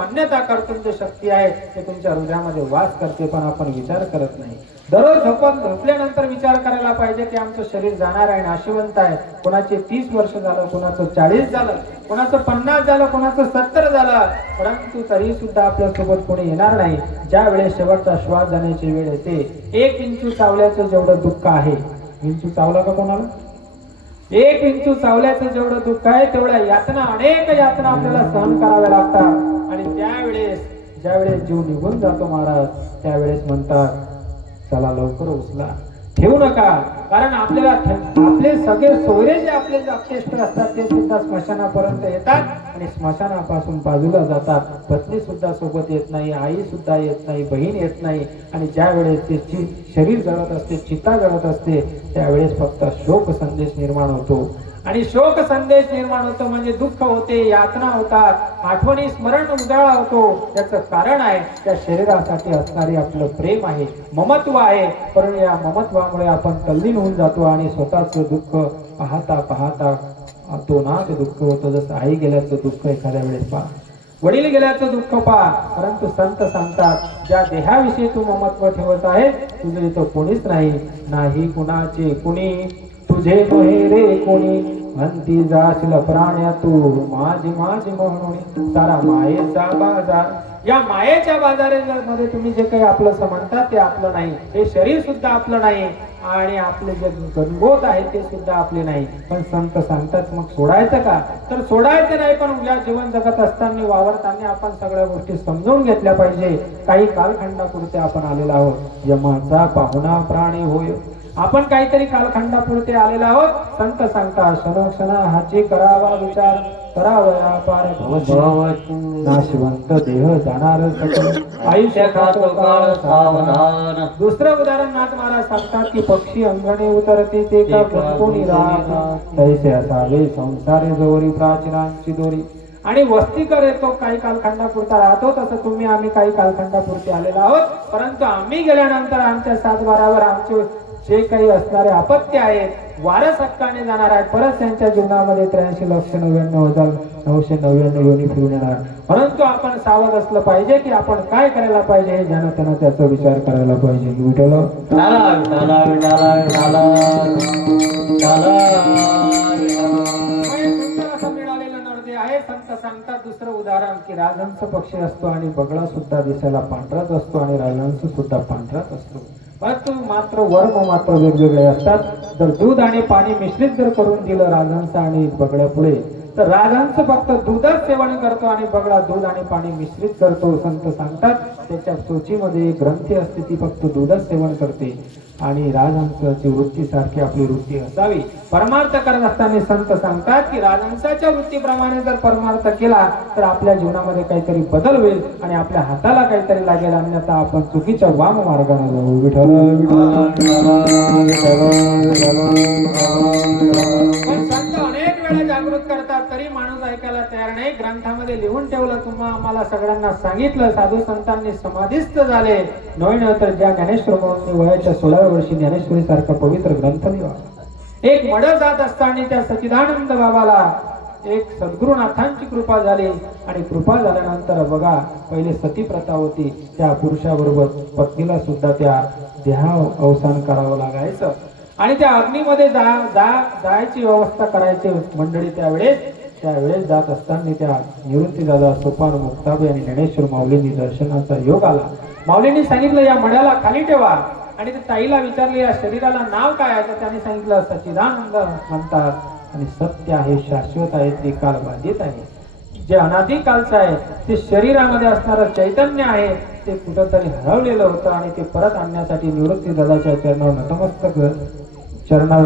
अन्यथा कर्तुम जे शक्ती आहे ते तुमच्या हृदयामध्ये वास करते पण आपण विचार करत नाही दररोज झोपल्यानंतर विचार करायला पाहिजे की आमचं शरीर जाणार आहे नाशिवंत आहे कोणाचे 30 वर्ष झालं कोणाचं 40 झालं कोणाचं 50 झालं कोणाचं 70 झालं परंतु तरी सुद्धा आपल्या सोबत कोणी येणार नाही ज्या वेळेस शेवटचा श्वास जाण्याची वेळ येते 1 इंचू चावल्याचं जेवढं दुःख आहे इंचू चावला का कोणाला 1 इंचू चावल्याचं जेवढं दुःख आहे तेवढ्या यातना अनेक यातना आपल्याला सहन कराव्या लागतात आणि त्यावेळेस ज्यावेळेस जीव निघून जातो महाराज त्यावेळेस म्हणतात चला लवकर उचला ठेवू नका कारण आपल्याला आपले सगळे सोयरे जे आपले अपेष्ट असतात ते सुद्धा स्मशानापर्यंत येतात आणि स्मशानापासून बाजूला जातात. पत्नी सुद्धा सोबत येत नाही, आई सुद्धा येत नाही, बहीण येत नाही. आणि ज्या वेळेस ते शरीर जळत असते, चिता जळत असते, त्यावेळेस फक्त शोक संदेश निर्माण होतो. आणि शोक संदेश निर्माण होतो म्हणजे दुःख होते, यातना होतात, आठवणी स्मरण उजाळा होतो. त्याचं कारण आहे त्या शरीरासाठी असणारे आपलं प्रेम आहे, ममत्व आहे. परंतु या ममत्वामुळे आपण तल्लीन होऊन जातो आणि स्वतःच दुःख पाहता पाहता अतोनात दुःख होतं. जसं आई गेल्याचं दुःख एखाद्या वेळेस पहा, वडील गेल्याचं दुःख पहा. परंतु संत सांगतात, ज्या देहाविषयी तू ममत्व ठेवत आहे, तुझे इथं कोणीच नाही, नाही कुणाचे कुणी, तुझे नोहे रे कोणी. म्हणती जाशील प्राण्या तू माझी माझी म्हणून. सारा मायेचा बाजार, या मायेच्या बाजारामध्ये तुम्ही जे काही आपलं म्हणतात ते आपलं नाही. हे शरीर सुद्धा आपलं नाही आणि आपले जे गणगोत आहे ते सुद्धा आपले नाही. पण संत सांगतात मग सोडायचं का? तर सोडायचं नाही, पण उद्या जीवन जगत असताना वावरताना आपण सगळ्या गोष्टी समजून घेतल्या पाहिजे. काही कालखंडापुरते आपण आलेलो आहोत. यमाचा पाहुणा प्राणी होय, आपण काहीतरी कालखंडापुरते आलेला आहोत. संत सांगतात क्षणोक्षणा हाची करावा विचार, करावया पार भवती. नाशवंत देह जाणार सकल, आयुष्य खातो काळ सावधान. दुसरं उदाहरण नाथ महाराज सांगतात की पक्षी अंगणे उतरते ते का कोणी राहत, तैसे असावे संसारे जोरी प्राचीनांची दोरी. आणि वस्तीकर येतो काही कालखंडापुरता राहतो, तसं तुम्ही आम्ही काही कालखंडापुरते आलेलो आहोत. परंतु आम्ही गेल्यानंतर आमच्या सातबारावर आमचे जे काही असणारे अपत्य आहेत वारस हक्काने जाणार आहेत. परत त्यांच्या जीवनामध्ये 83,99,999 योनी फिरून येणार. परंतु आपण सावध असलं पाहिजे की आपण काय करायला पाहिजे हे ज्यानं त्यानं त्याचा विचार करायला पाहिजे. विठ्ठल असं मिळालेलं नरदे आहे. संत सांगतात दुसरं उदाहरण की राजहंस पक्षी असतो आणि बगळा सुद्धा दिसायला पांढराच असतो आणि राजहंस सुद्धा पांढराच असतो. परंतु मात्र वर्म मात्र वेगवेगळे असतात. जर दूध आणि पाणी मिश्रित जर करून दिलं राजहंस आणि बगड्या पुढे, तर राजहंस फक्त दूधच सेवन करतो आणि बगळा दूध आणि पाणी मिश्रित करतो. संत सांगतात त्याच्या चोचीमध्ये ग्रंथी असते, ती फक्त दूधच सेवन करते. आणि राजहंसाची वृत्ती सारखी आपली वृत्ती असावी. परमार्थ करत असताना संत सांगतात की राजहंसाच्या वृत्तीप्रमाणे जर परमार्थ केला तर आपल्या जीवनामध्ये काहीतरी बदल होईल आणि आपल्या हाताला काहीतरी लागेल, अन्यथा आपण चुकीच्या वाम मार्गाने जाऊ. विठ्ठल संत अनेक वेळा जागृत करतात तरी माणूस ऐकायला तयार नाही. ग्रंथामध्ये लिहून ठेवलं, तुम्हाला आम्हाला सगळ्यांना सांगितलं. साधू संतांनी समाधिस्थ झाले. नव्हे ज्या ज्ञानेश्वर माऊलींनी वयाच्या 16व्या वर्षी ज्ञानेश्वरी सारखा पवित्र ग्रंथ लिहा. एक मड जात असताना त्या सच्चिदानंद बाबाला एक सद्गुरुनाथांची कृपा झाली आणि कृपा झाल्यानंतर बघा पहिले सती प्रथा होती. त्या पुरुषाबरोबर पत्नीला सुद्धा त्या देहा अवसान करावं लागायचं आणि त्या अग्नीमध्ये जायची व्यवस्था करायची मंडळी. त्यावेळेस जात असताना त्या निवृत्ती दादा सोपान मुक्ताबाई आणि ज्ञानेश्वर माऊलींनी दर्शनाचा योग आला. माऊलींनी सांगितलं या मड्याला खाली ठेवा आणि त्या ताईला विचारले या शरीराला नाव काय आहे, तर त्याने सांगितलं सच्चिदानंद म्हणतात. आणि सत्य आहे, शाश्वत आहे, ते काल बाधित आहे. जे अनादी कालचं आहे ते शरीरामध्ये असणारं चैतन्य आहे ते कुठंतरी हरवलेलं होतं आणि ते परत आणण्यासाठी निवृत्ती दादाच्या चरणावर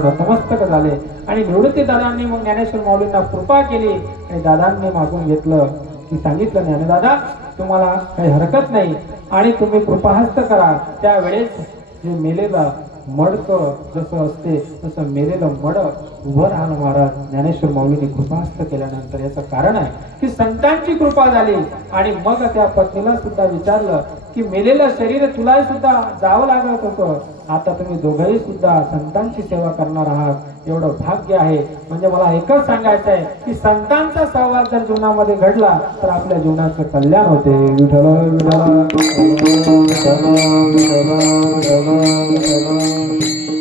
नतमस्तक झाले. आणि निवृत्ती दादांनी मग ज्ञानेश्वर माऊलींना कृपा केली आणि दादांनी मागून घेतलं की सांगितलं ज्ञानदादा तुम्हाला काही हरकत नाही आणि तुम्ही कृपाहस्त करा. त्यावेळेस जे मेलेला मडकं जसं असते तसं मेलेलं मड उभं राहणं महाराज ज्ञानेश्वर माऊलींनी कृपाहस्त केल्यानंतर याचं कारण आहे की संतांची कृपा झाली. आणि मग त्या पत्नीला सुद्धा विचारलं की मेलेलं शरीर तुला सुद्धा जावं लागत होतं, आता तुम्ही दोघंही सुद्धा संतांची सेवा करणार आहात, एवढं भाग्य आहे. म्हणजे मला एकच सांगायचं आहे की संतांचा सहवास जर जीवनामध्ये घडला तर आपल्या जीवनाचं कल्याण होते. विठ्ठल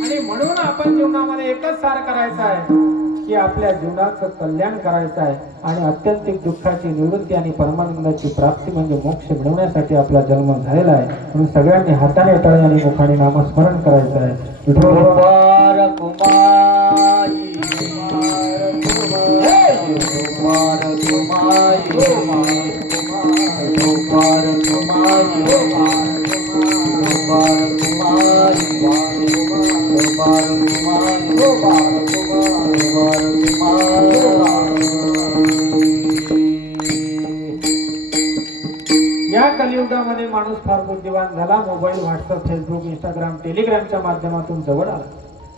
आणि म्हणून आपण जीवनामध्ये एकच सार करायचा आहे की आपल्या जीवनाचं कल्याण करायचं आहे आणि अत्यंतिक दुःखाची निवृत्ती आणि परमानंदाची प्राप्ती म्हणजे मोक्ष मिळवण्यासाठी आपला जन्म झालेला आहे. म्हणून सगळ्यांनी हाताने टाळे आणि मुखाने नामस्मरण करायचं आहे. माणूस फार बुद्धिवान झाला. मोबाईल, व्हॉट्सअप, फेसबुक, इंस्टाग्राम, टेलिग्रामच्या माध्यमातून जवळ आला.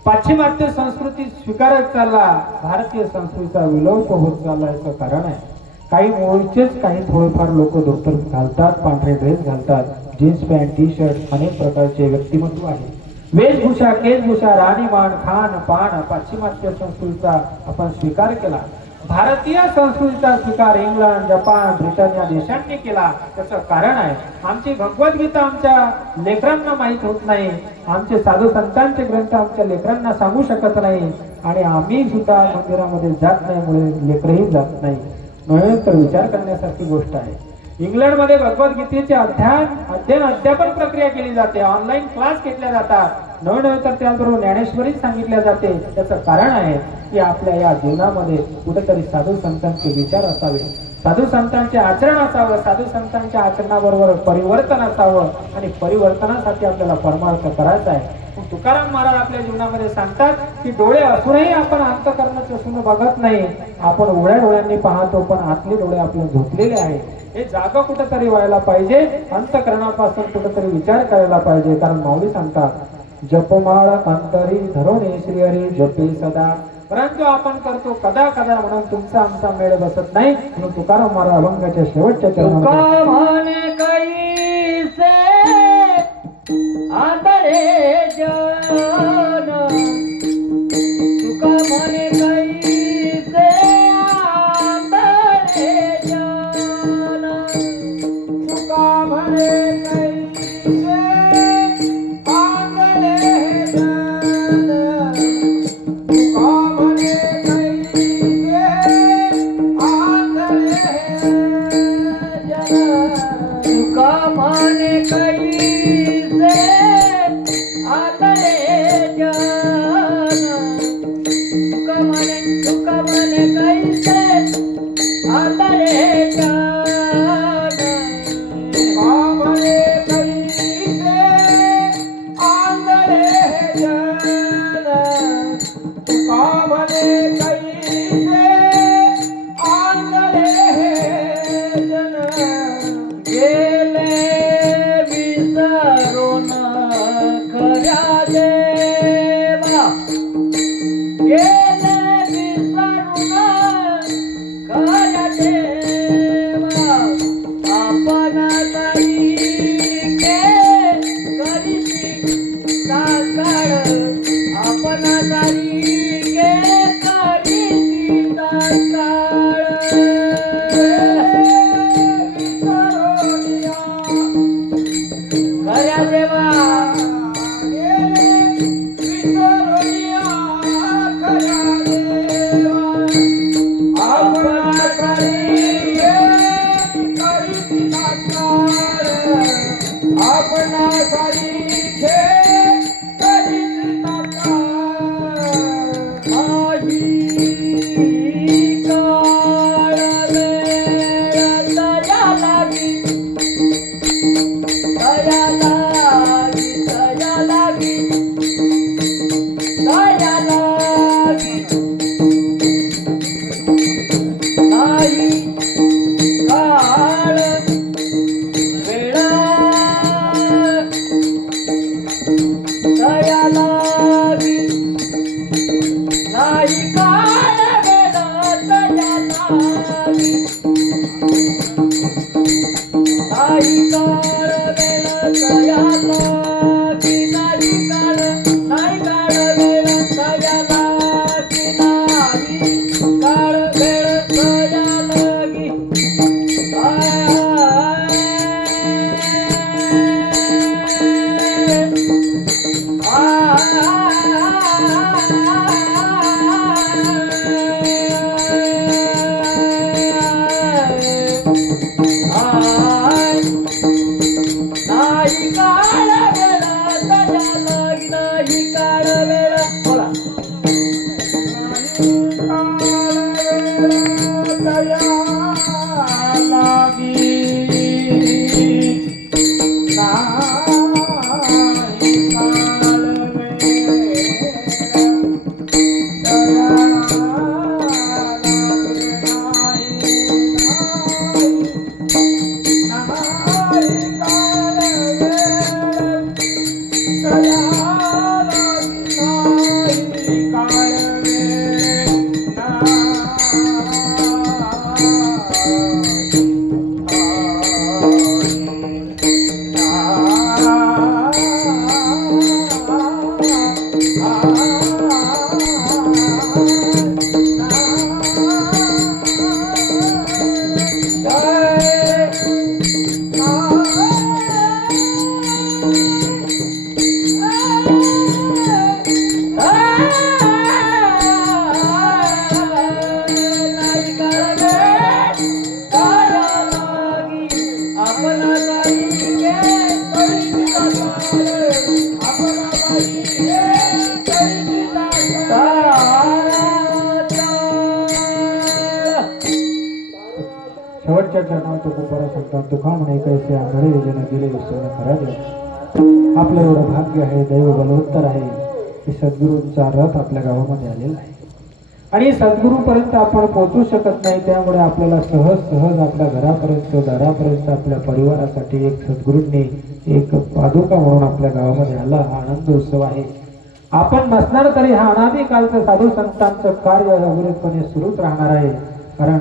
पाश्चिमात्य संस्कृती स्वीकारत चालला. भारतीय संस्कृतीचा विलोप होत चालला. याचं कारण आहे काही मूळचेच काही थोडेफार लोक धोतर घालतात, पांढरे ड्रेस घालतात, जीन्स पॅन्ट, टी शर्ट, अनेक प्रकारचे व्यक्तिमत्व आहे. वेशभूषा, केशभूषा, राहणीमान, खान पान पाश्चिमात्य संस्कृतीचा आपण स्वीकार केला. भारतीय संस्कृतीचा स्वीकार इंग्लंड, जपान, ब्रिटन या देशांनी केला. त्याचं कारण आहे आमची भगवद्गीता आमच्या लेकरांना माहीत होत नाही. आमचे साधू संतांचे ग्रंथ आमच्या लेकरांना सांगू शकत नाही आणि आम्ही सुद्धा मंदिरामध्ये जात नाही, मुळे लेकरही जात नाही. नव्हे तर विचार करण्यासारखी गोष्ट आहे. इंग्लंडमध्ये भगवद्गीतेचे अध्यापन प्रक्रिया केली जाते. ऑनलाईन क्लास घेतल्या जातात. नव्हे तर त्याचबरोबर ज्ञानेश्वरी सांगितल्या जाते. त्याचं कारण आहे की आपल्या या जीवनामध्ये कुठेतरी साधू संतांचे विचार असावे, साधू संतांचे आचरण असावं, साधू संतांच्या आचरणाबरोबर परिवर्तन असावं आणि परिवर्तनासाठी आपल्याला परमार्थ करायचा आहे. तुकाराम महाराज आपल्या जीवनामध्ये सांगतात की डोळे असूनही आपण अंतःकरणाचं सुन बघत नाही. आपण उघड्या डोळ्यांनी पाहतो पण आतले डोळे आपले झोपलेले आहेत. हे जागा कुठेतरी व्हायला पाहिजे. अंतःकरणापासून कुठेतरी विचार करायला पाहिजे. कारण माऊली सांगतात जपमाळ अंतरी धरोणे श्रीहरी जपे सदा. परंतु आपण करतो कदा कदा म्हणून तुमचा आमचा मेळ बसत नाही. म्हणून तुकाराम महाराज अभंगाच्या शेवटच्या चरणामध्ये म्हणे कैसे आंधळे जन, तुका म्हणे कैसे आंधळे जन, तुका म्हणे कैसे आंधळे जन, तुका म्हणे कैसे आंधळे जन, तुका म्हणे कैसे शेवटच्या चरणात तो कुंभारा सांगतात तुका म्हणे कैसे आंधळे जन गेले विसरून खरा देव. आपलं एवढं भाग्य आहे, दैव बलवत्तर आहे की सद्गुरूंचा रथ आपल्या गावामध्ये आलेला आहे आणि सद्गुरूपर्यंत आपण पोहोचू शकत नाही. त्यामुळे आपल्याला सहज सहज आपल्या घरापर्यंत दारापर्यंत आपल्या परिवारासाठी एक सद्गुरूंनी एक पादुका म्हणून आपल्या गावामध्ये आला. हा आनंद उत्सव आहे. आपण नसणार तरी हा अनादिकालचं साधू संतांचं कार्य अविरतपणे सुरूच राहणार आहे. कारण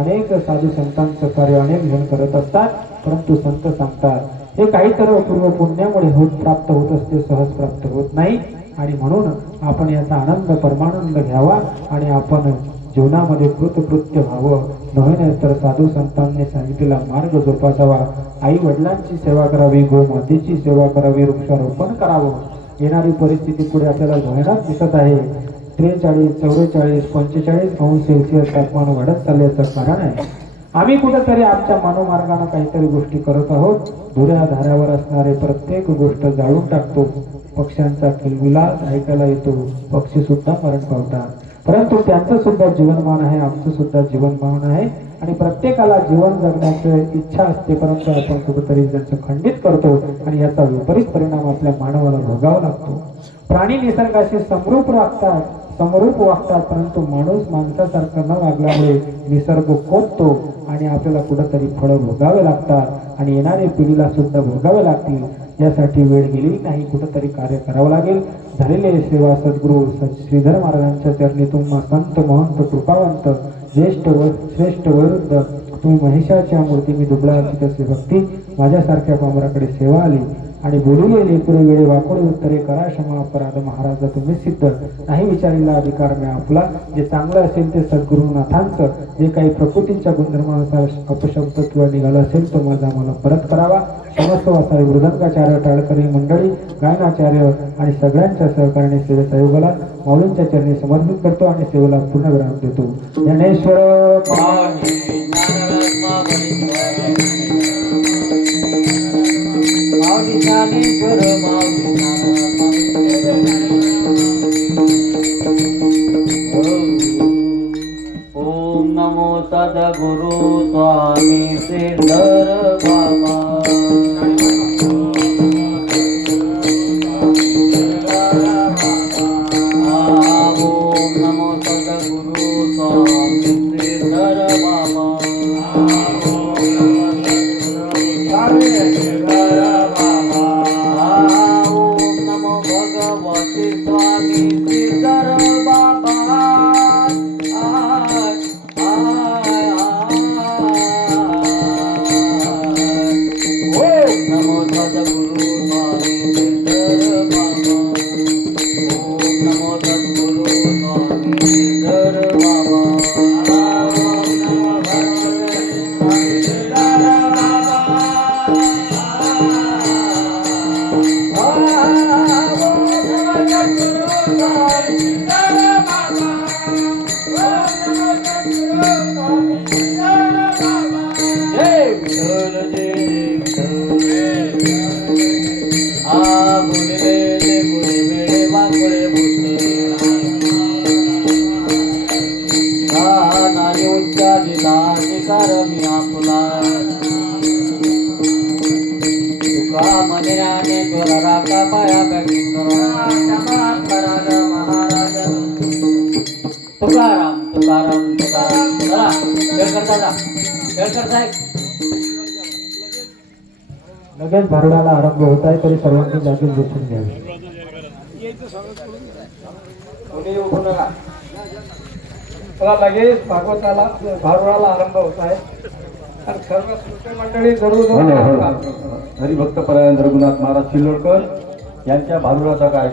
अनेक साधू संतांचं कार्य अनेक जण करत असतात, परंतु संत सांगतात हे काहीतरी पूर्व पुण्यामुळे प्राप्त होत असते, सहज प्राप्त होत नाही. आणि म्हणून आपण याचा आनंद परमानंद घ्यावा आणि आपण जीवनामध्ये कृतकृत्य व्हावं. नव्हे तर साधू संतांनी सांगितलेला मार्ग जोपासावा. आई वडिलांची सेवा करावी, गोमातेची सेवा करावी, वृक्षारोपण करावं. येणारी परिस्थिती पुढे आपल्याला भयानक दिसत आहे. 43, 44, 45 अंश सेल्सिअस तापमान वाढत चालल्याचं कारण आहे आम्ही कुठेतरी आमच्या मानवमार्गाने काहीतरी गोष्टी करत आहोत. धुऱ्या धाऱ्यावर असणारे प्रत्येक गोष्ट जाळून टाकतो. पक्ष्यांचा किलबिलाट ऐकायला येतो, पक्षी सुद्धा मरण पावतात. परंतु त्यांचं सुद्धा जीवनमान आहे, आमचं सुद्धा जीवनमान आहे आणि प्रत्येकाला जीवन जगण्याची इच्छा असते, परंतु आपण कुठेतरी त्यांचं खंडित करतो आणि याचा विपरीत परिणाम आपल्या मानवाला भोगावा लागतो. प्राणी निसर्गाशी समरूप वागतात, परंतु माणूस माणसासारखा न वागल्यामुळे निसर्ग कोपतो आणि आपल्याला कुठेतरी फळं भोगावे लागतात आणि येणाऱ्या पिढीला सुद्धा भोगावे लागतील. यासाठी वेळ गेली नाही, कुठेतरी कार्य करावं लागेल. झालेले सेवा सद्गुरू श्रीधर महाराजांच्या चरणी तुम्हा संत महंत कृपावंत ज्येष्ठ व श्रेष्ठ वैरुद्ध तुम्ही महिषाच्या मूर्ती मी दुबळा तसे भक्ती माझ्यासारख्या पामराकडे सेवा आली आणि बोलूले लेकरे वेळे वाकोडे उत्तरे करा क्षमा अपराध महाराज तुम्ही सिद्ध नाही विचारीला अधिकार मी आपला. जे चांगलं असेल ते सद्गुरुनाथांचं, जे काही प्रकृतीच्या गुणधर्मानुसार अपशब्द किंवा निघाला असेल तो माझा मला परत करावा. समस्त वासाळी मृदंगाचार्य टाळकरी मंडळी गायनाचार्य आणि सगळ्यांच्या सहकार्याने सेवेचा योगाला माऊलींच्या चरणी समर्पित करतो आणि सेवेला पूर्ण विराम देतो. ज्ञानेश्वर ओम नमो सद्गुरु स्वामी श्रीधर बाबा. ओम नमो सद्गुरु स्वामी श्रीधर बाबा. ओम नमो भगवते स्वामी श्रीधर बाबा. नमो सद्गुरु स्वामी श्रीधर बाबा. ओम नमो सद्गुरु स्वामी श्रीधर बाबा. ओम नमो भगवते स्वामी श्रीधर बाबा. तुकाराम तुकाराम तुकाराम. चला खेळ करता जा, खेळ करताय. लगेच भारुडाला आरंभ होत आहे, तरी सर्वांनी जागेच बसून घ्यावे. कोणी उभं नका. चला लगेच भागवताला भारुडाला आरंभ होत आहे आणि सर्व श्रोते मंडळी जरूर हरिभक्त परायण रघुनाथ महाराज शिल्लोडकर यांच्या भारुडाचा काय